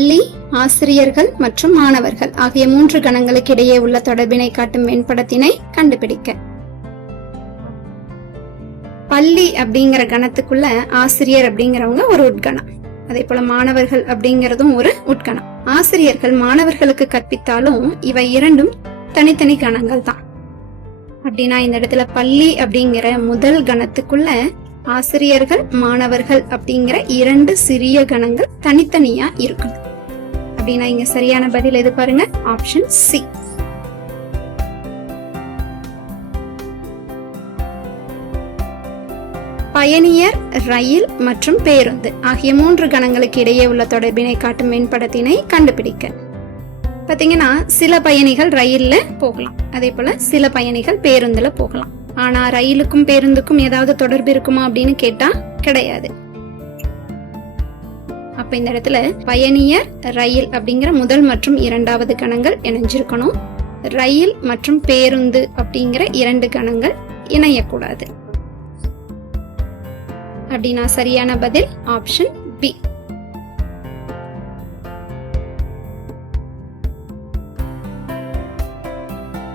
பள்ளி ஆசிரியர்கள் மற்றும் மாணவர்கள் ஆகிய மூன்று கணங்களுக்கு இடையே உள்ள தொடர்பினை காட்டும் வெண்படத்தினை கண்டுபிடிக்க. பள்ளி அப்படிங்கிற கணத்துக்குள்ள ஆசிரியர் அப்படிங்கிறவங்க ஒரு உட்கணம். அதே போல மாணவர்கள் அப்படிங்கிறதும் ஒரு உட்கணம். ஆசிரியர்கள் மாணவர்களுக்கு கற்பித்தாலும் இவை இரண்டும் தனித்தனி கணங்கள் தான். அப்படின்னா இந்த இடத்துல பள்ளி அப்படிங்கிற முதல் கணத்துக்குள்ள ஆசிரியர்கள் மாணவர்கள் அப்படிங்கிற இரண்டு சிறிய கணங்கள் தனித்தனியா இருக்கணும் அப்படின்னா இங்க சரியான பதில் எது பாருங்க? ஆப்ஷன் சி பயணியர் ரயில் மற்றும் பேருந்து ஆகிய மூன்று கணங்களுக்கு இடையே உள்ள தொடர்பினை காட்டும் மின்படத்தினை கண்டுபிடிக்க. பார்த்தீங்கன்னா சில பயணிகள் ரயில்ல போகலாம். அதே போல சில பயணிகள் பேருந்துல போகலாம். ஆனா ரயிலுக்கும் பேருந்துக்கும் ஏதாவது தொடர்பு இருக்குமா அப்படின்னு கேட்டா கிடையாது. அப்ப இந்த இடத்துல பயணியர் ரயில் அப்படிங்கிற முதல் மற்றும் இரண்டாவது கணங்கள் இணைஞ்சிருக்கணும். ரயில் மற்றும் பேருந்து அப்படிங்கிற இரண்டு கணங்கள் இணையக்கூடாது. அப்படின்னா சரியான பதில் ஆப்ஷன் பி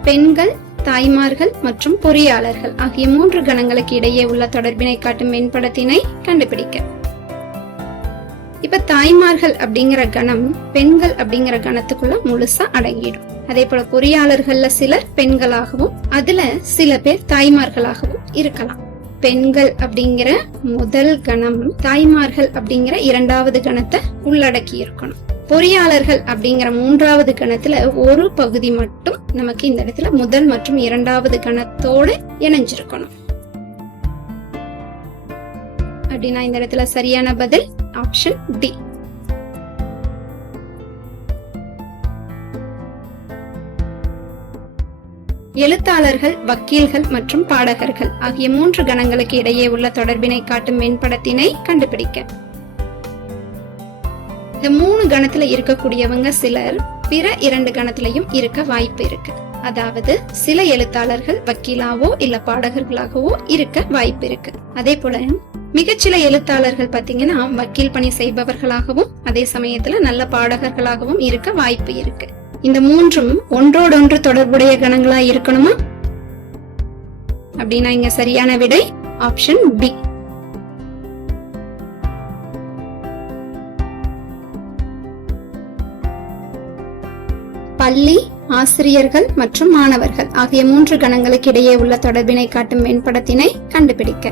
பெண்கள் தாய்மார்கள் மற்றும் பொறியாளர்கள் ஆகிய மூன்று கணங்களுக்கு இடையே உள்ள தொடர்பினை காட்டும் மென்படத்தினை கண்டுபிடிக்க. இப்ப தாய்மார்கள் அப்படிங்கிற கணம் பெண்கள் அப்படிங்கிற கணத்துக்குள்ள முழுசா அடங்கிடும். அதே போல பொறியாளர்கள்ல சிலர் பெண்களாகவும் அதுல சில பேர் தாய்மார்களாகவும் இருக்கலாம். பெண்கள் அப்படிங்கிற முதல் கணம் தாய்மார்கள் அப்படிங்கிற இரண்டாவது கணத்தை உள்ளடக்கி இருக்கணும். பொறியாளர்கள் அப்படிங்கிற மூன்றாவது கணத்துல ஒரு பகுதி மட்டும் நமக்கு இந்த இடத்துல முதல் மற்றும் இரண்டாவது கணத்தோடு இணைஞ்சிருக்கணும். அப்படின்னா இந்த இடத்துல சரியான பதில் ஆப்ஷன் டி எழுத்தாளர்கள் வக்கீல்கள் மற்றும் பாடகர்கள் ஆகிய மூன்று கணங்களுக்கு இடையே உள்ள தொடர்பினை காட்டும் மென்படத்தினை கண்டுபிடிக்க. இந்த மூணு கணத்துல இருக்கக்கூடியவங்க சிலர் பிற இரண்டு கணத்திலையும் இருக்க வாய்ப்பு இருக்கு. அதாவது சில எழுத்தாளர்கள் வக்கீலாவோ இல்ல பாடகர்களாகவோ இருக்க வாய்ப்பு இருக்கு. அதே போல மிகச்சில எழுத்தாளர்கள் பாத்தீங்கன்னா வக்கீல் பணி செய்பவர்களாகவும் அதே சமயத்துல நல்ல பாடகர்களாகவும் இருக்க வாய்ப்பு இருக்கு. இந்த மூன்றும் ஒன்றோடொன்று தொடர்புடைய கணங்களா இருக்கணுமா? அப்படின்னா இங்க சரியான விடை ஆப்ஷன் பி. பள்ளி ஆசிரியர்கள் மற்றும் மாணவர்கள் ஆகிய மூன்று கணங்களுக்கு இடையே உள்ள தொடர்பினை காட்டும் வெண்படத்தினை கண்டுபிடிக்க.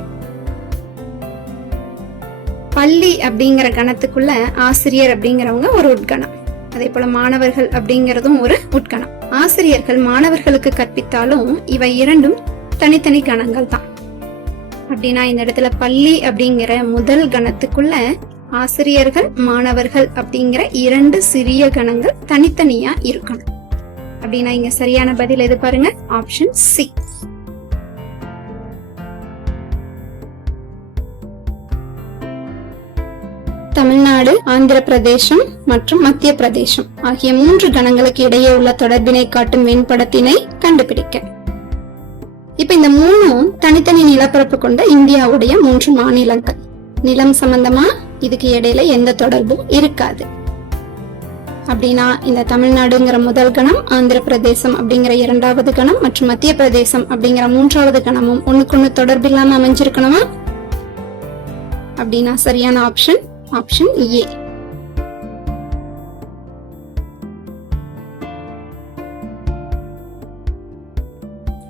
பள்ளி அப்படிங்கிற கணத்துக்குள்ள ஆசிரியர் அப்படிங்கிறவங்க ஒரு உட்கணம். அதே போல மாணவர்கள் அப்படிங்கிறதும் ஒரு உட்கணம். ஆசிரியர்கள் மாணவர்களுக்கு கற்பித்தாலும் இவை இரண்டும் தனித்தனி கணங்கள் தான் அப்படின்னா இந்த இடத்துல பள்ளி அப்படிங்கிற முதல் கணத்துக்குள்ள ஆசிரியர்கள் மாணவர்கள் அப்படிங்கிற இரண்டு சிறிய கணங்கள் தனித்தனியா இருக்கணும். அப்படின்னா இங்க சரியான பதில் எது பாருங்க? ஆப்ஷன் சி தமிழ்நாடு ஆந்திர பிரதேசம் மற்றும் மத்திய பிரதேசம் ஆகிய மூன்று கணங்களுக்கு இடையே உள்ள தொடர்பினை காட்டும் வெண்படத்தினை கண்டுபிடிக்க. இப்ப இந்த மூணும் தனித்தனி நிலப்பரப்பு கொண்ட இந்தியாவுடைய மூன்று மாநிலங்கள். நிலம் சம்பந்தமா? இதுக்கு இடையில எந்த தொடர்பும் இருக்காது. அப்படின்னா இந்த தமிழ்நாடுங்கிற முதல் கணம் ஆந்திர பிரதேசம் அப்படிங்கிற இரண்டாவது கணம் மற்றும் மத்திய பிரதேசம் அப்படிங்கிற மூன்றாவது கணமும் ஒண்ணுக்கு தொடர்பு இல்லாம அமைஞ்சிருக்கணுமா? அப்படின்னா சரியான ஆப்ஷன் ஆப்ஷன் ஏ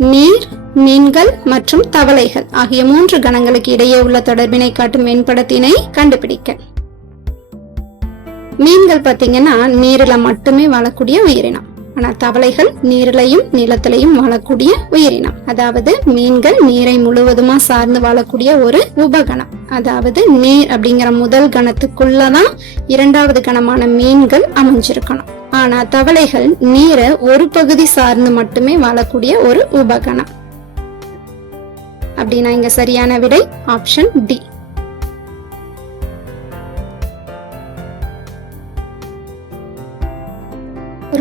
நீர் மீன்கள் மற்றும் தவளைகள் ஆகிய மூன்று கணங்களுக்கு இடையே உள்ள தொடர்பினை காட்டும் மென்படத்தினை கண்டுபிடிக்க. மீன்கள் பார்த்தீங்கன்னா நீரில மட்டுமே வாழக்கூடிய உயிரினம். ஆனா தவளைகள் நீரிலையும் நிலத்திலையும் வாழக்கூடிய உயிரினம். அதாவது மீன்கள் நீரை முழுவதுமா சார்ந்து வாழக்கூடிய ஒரு உபகணம். அதாவது நீர் அப்படிங்கிற முதல் கணத்துக்குள்ளதான் இரண்டாவது கணமான மீன்கள் அமைஞ்சிருக்கணும். ஆனா தவளைகள் நீரை ஒரு பகுதி சார்ந்து மட்டுமே வாழக்கூடிய ஒரு உபகணம் அப்படின்னா இங்க சரியான விடை ஆப்ஷன் டி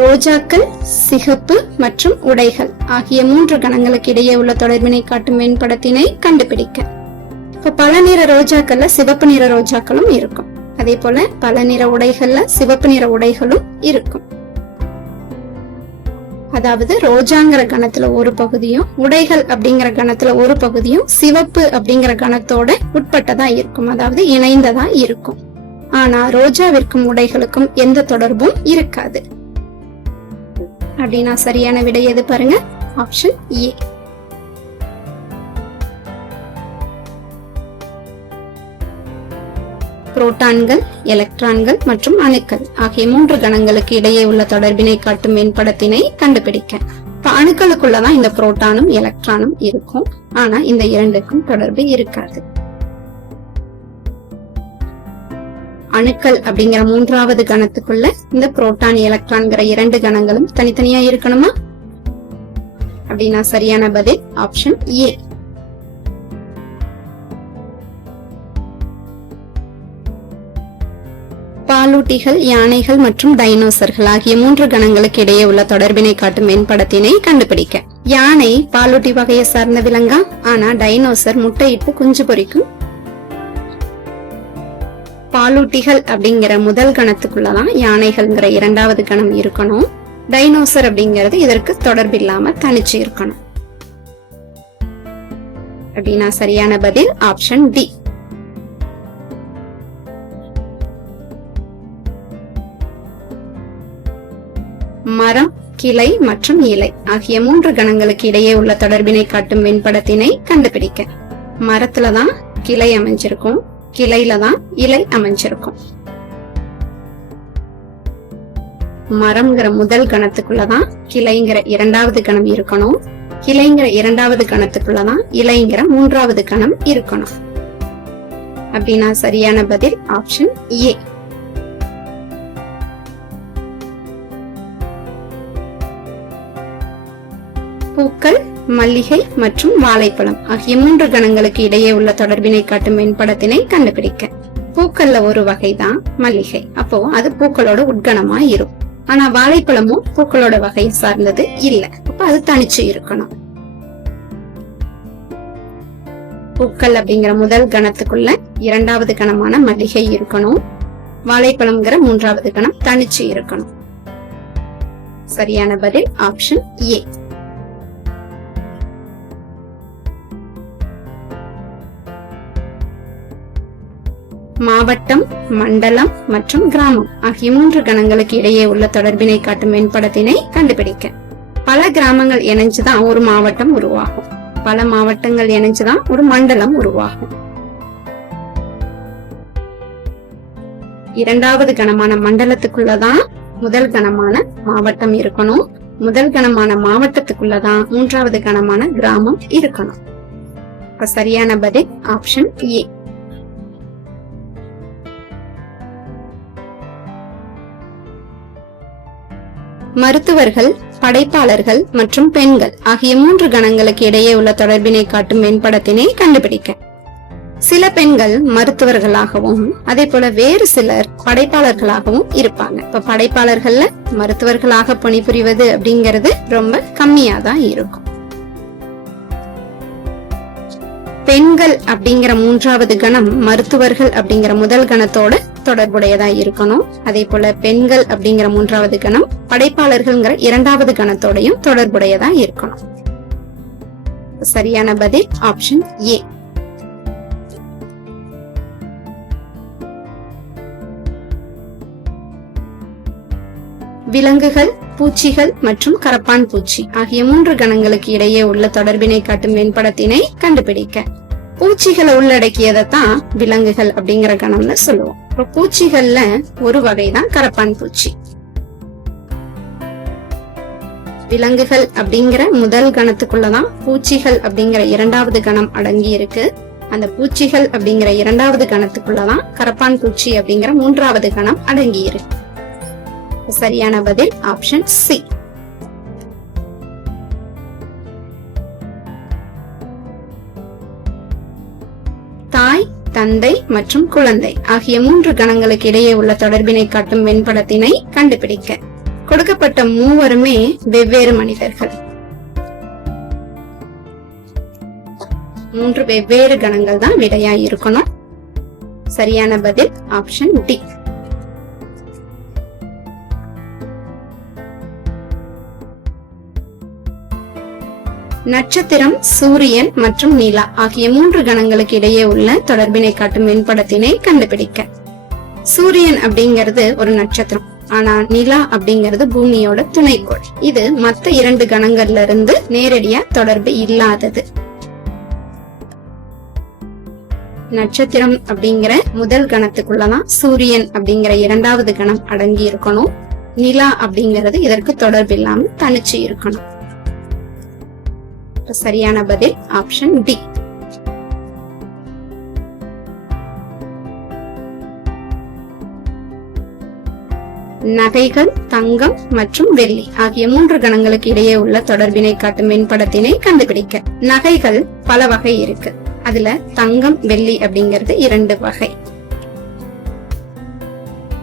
ரோஜாக்கள் சிகப்பு மற்றும் உடைகள் ஆகிய மூன்று கணங்களுக்கு இடையே உள்ள தொடர்பினை காட்டும் மேம்படத்தினை கண்டுபிடிக்க. இப்ப பல நிற ரோஜாக்கள்ல சிவப்பு நிற ரோஜாக்களும் இருக்கும். அதே போல பல நிற உடைகள்ல சிவப்பு நிற உடைகளும் இருக்கும். அதாவது ரோஜாங்கிற கணத்துல ஒரு பகுதியும் உடைகள் அப்படிங்கிற கணத்துல ஒரு பகுதியும் சிவப்பு அப்படிங்கிற கணத்தோட உட்பட்டதா இருக்கும். அதாவது இணைந்ததா இருக்கும். ஆனா ரோஜாவிற்கும் உடைகளுக்கும் எந்த தொடர்பும் இருக்காது. அப்படின்னா சரியான விடை எது பாருங்க? Option A. புரோட்டான்கள் எலக்ட்ரான்கள் மற்றும் அணுக்கள் ஆகிய மூன்று கணங்களுக்கு இடையே உள்ள தொடர்பினை காட்டும் வெண்படத்தினை கண்டுபிடிக்க. இப்ப அணுக்களுக்குள்ளதான் இந்த புரோட்டானும் எலக்ட்ரானும் இருக்கும். ஆனா இந்த இரண்டுக்கும் தொடர்பு இருக்காது. அணுக்கள் அப்படிங்கிற மூன்றாவது கணத்துக்குள்ள இந்த புரோட்டான் எலக்ட்ரான்கிற இரண்டு கணங்களும் தனித்தனியா இருக்கணுமா? அப்படின்னா சரியான பதில் ஆப்ஷன் ஏ. பாலூட்டிகள் யானைகள் மற்றும் டைனோசர்கள் ஆகிய மூன்று கணங்களுக்கு இடையே உள்ள தொடர்பினை காட்டும் வெண்படத்தினை கண்டுபிடிக்க. யானை பாலூட்டி வகையை சார்ந்த விலங்கா? ஆனா டைனோசர் முட்டையிட்டு குஞ்சு பொறிக்கும். பாலூட்டிகள் அப்படிங்கிற முதல் கணத்துக்குள்ளதான் யானைகள்ங்கிற இரண்டாவது கணம் இருக்கணும். டைனோசர் அப்படிங்கிறது இதற்கு தொடர்பில்லாம தனிச்சு இருக்கணும். அப்படின்னா சரியான பதில் ஆப்ஷன் டி. மரம் கிளை மற்றும் இலை ஆகிய மூன்று கணங்களுக்கு இடையே உள்ள தொடர்பினை காட்டும் வெண்படத்தினை கண்டுபிடிக்க. மரத்துலதான் கிளை அமைஞ்சிருக்கும். கிளையில தான் இலை அமைஞ்சிருக்கும். மரம்ங்கிற முதல் கணத்துக்குள்ளதான் கிளைங்கிற இரண்டாவது கணம் இருக்கணும். கிளைங்கிற இரண்டாவது கணத்துக்குள்ளதான் இலைங்கிற மூன்றாவது கணம் இருக்கணும். அப்படின்னா சரியான பதில் ஆப்ஷன் ஏ பூக்கள் மல்லிகை மற்றும் வாழைப்பழம் ஆகிய மூன்று கணங்களுக்கு இடையே உள்ள தொடர்பினை காட்டும் வெண்படத்தினை கண்டுபிடிக்க. பூக்கள்ல ஒரு வகைதான் மல்லிகை. அப்போ அது பூக்களோட உட்கணமா இருக்கும். ஆனா வாழைப்பழமும் பூக்களோட வகையை சார்ந்தது இல்ல. அப்ப அது தனிச்சு இருக்கணும். பூக்கள் அப்படிங்கிற முதல் கணத்துக்குள்ள இரண்டாவது கணமான மல்லிகை இருக்கணும். வாழைப்பழம்ங்கிற மூன்றாவது கணம் தனிச்சு இருக்கணும். சரியான பதில் ஆப்ஷன் ஏ மாவட்டம் மண்டலம் மற்றும் கிராமம் ஆகிய மூன்று கணங்களுக்கு இடையே உள்ள தொடர்பினை காட்டும் வெண்படத்தினை கண்டுபிடிக்க. பல கிராமங்கள் இணைஞ்சுதான் ஒரு மாவட்டம் உருவாகும். பல மாவட்டங்கள் இணைஞ்சுதான் ஒரு மண்டலம் உருவாகும். இரண்டாவது கணமான மண்டலத்துக்குள்ளதான் முதல் கணமான மாவட்டம் இருக்கணும். முதல் கணமான மாவட்டத்துக்குள்ளதான் மூன்றாவது கணமான கிராமம் இருக்கணும். சரியான பதில் ஆப்ஷன் ஏ மருத்துவர்கள் படைப்பாளர்கள் மற்றும் பெண்கள் ஆகிய மூன்று கணங்களுக்கு இடையே உள்ள தொடர்பினை காட்டும் வெண்படத்தினை கண்டுபிடிக்க. சில பெண்கள் மருத்துவர்களாகவும் அதே போல வேறு சிலர் படைப்பாளர்களாகவும் இருப்பாங்க. இப்ப படைப்பாளர்கள்ல மருத்துவர்களாக பணிபுரிவது அப்படிங்கிறது ரொம்ப கம்மியா தான் இருக்கும். பெண்கள் அப்படிங்கிற மூன்றாவது கணம் மருத்துவர்கள் அப்படிங்கிற முதல் கணத்தோட தொடர்புடையதா இருக்கணும். அதே போல பெண்கள் அப்படிங்கிற மூன்றாவது கணம் படைப்பாளர்கள்ங்கிற இரண்டாவது கணத்தோடையும் தொடர்புடையதா இருக்கணும். சரியான பதில் ஆப்ஷன் ஏ விலங்குகள் பூச்சிகள் மற்றும் கரப்பான் பூச்சி ஆகிய மூன்று கணங்களுக்கு இடையே உள்ள தொடர்பினை காட்டும் வெண்படத்தினை கண்டுபிடிக்க. பூச்சிகளை உள்ளடக்கியதை தான் விலங்குகள் அப்படிங்கிற கணம்னு சொல்லுவோம். பூச்சிகள்ல ஒரு வகைதான் கரப்பான் பூச்சி. விலங்குகள் அப்படிங்கிற முதல் கணத்துக்குள்ளதான் பூச்சிகள் அப்படிங்கிற இரண்டாவது கணம் அடங்கி இருக்கு அந்த பூச்சிகள் அப்படிங்கிற இரண்டாவது கணத்துக்குள்ளதான் கரப்பான் பூச்சி அப்படிங்கிற மூன்றாவது கணம் அடங்கி இருக்கு சரியான பதில் ஆப்ஷன் சி தாய் தந்தை மற்றும் குழந்தை ஆகிய மூன்று கணங்களுக்கு இடையே உள்ள தொடர்பினை காட்டும் வெண்படத்தினை கண்டுபிடிக்க. கொடுக்கப்பட்ட மூவருமே வெவ்வேறு மனிதர்கள். மூன்று வெவ்வேறு கணங்கள் தான் விடையா இருக்கணும். சரியான பதில் ஆப்ஷன் டி நட்சத்திரம் சூரியன் மற்றும் நிலா ஆகிய மூன்று கணங்களுக்கு இடையே உள்ள தொடர்பினை காட்டும் மின்படத்தினை கண்டுபிடிக்க. சூரியன் அப்படிங்கிறது ஒரு நட்சத்திரம். ஆனா நிலா அப்படிங்கிறது பூமியோட துணைக்கோள். இது மத்த இரண்டு கணங்கள்ல இருந்து நேரடியா தொடர்பு இல்லாதது. நட்சத்திரம் அப்படிங்கிற முதல் கணத்துக்குள்ளதான் சூரியன் அப்படிங்கிற இரண்டாவது கணம் அடங்கி இருக்கணும். நிலா அப்படிங்கிறது இதற்கு தொடர்பு இல்லாம தனிச்சு இருக்கணும். சரியான பதில் ஆப்ஷன் டி. நகைகள் தங்கம் மற்றும் வெள்ளி ஆகிய மூன்று கணங்களுக்கு இடையே உள்ள தொடர்பினை காட்டும் மின்படத்தினை கண்டுபிடிக்க. நகைகள் பல வகை இருக்கு. அதுல தங்கம் வெள்ளி அப்படிங்கிறது இரண்டு வகை.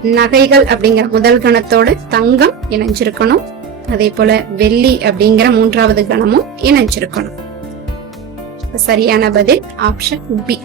நகைகள் அப்படிங்கிற முதல் கணத்தோட தங்கம் இணைஞ்சிருக்கணும். அதே போல வெள்ளி அப்படிங்கிற மூன்றாவது கணமும் இணைஞ்சிருக்கணும். சரியான பதில் ஆப்ஷன் பி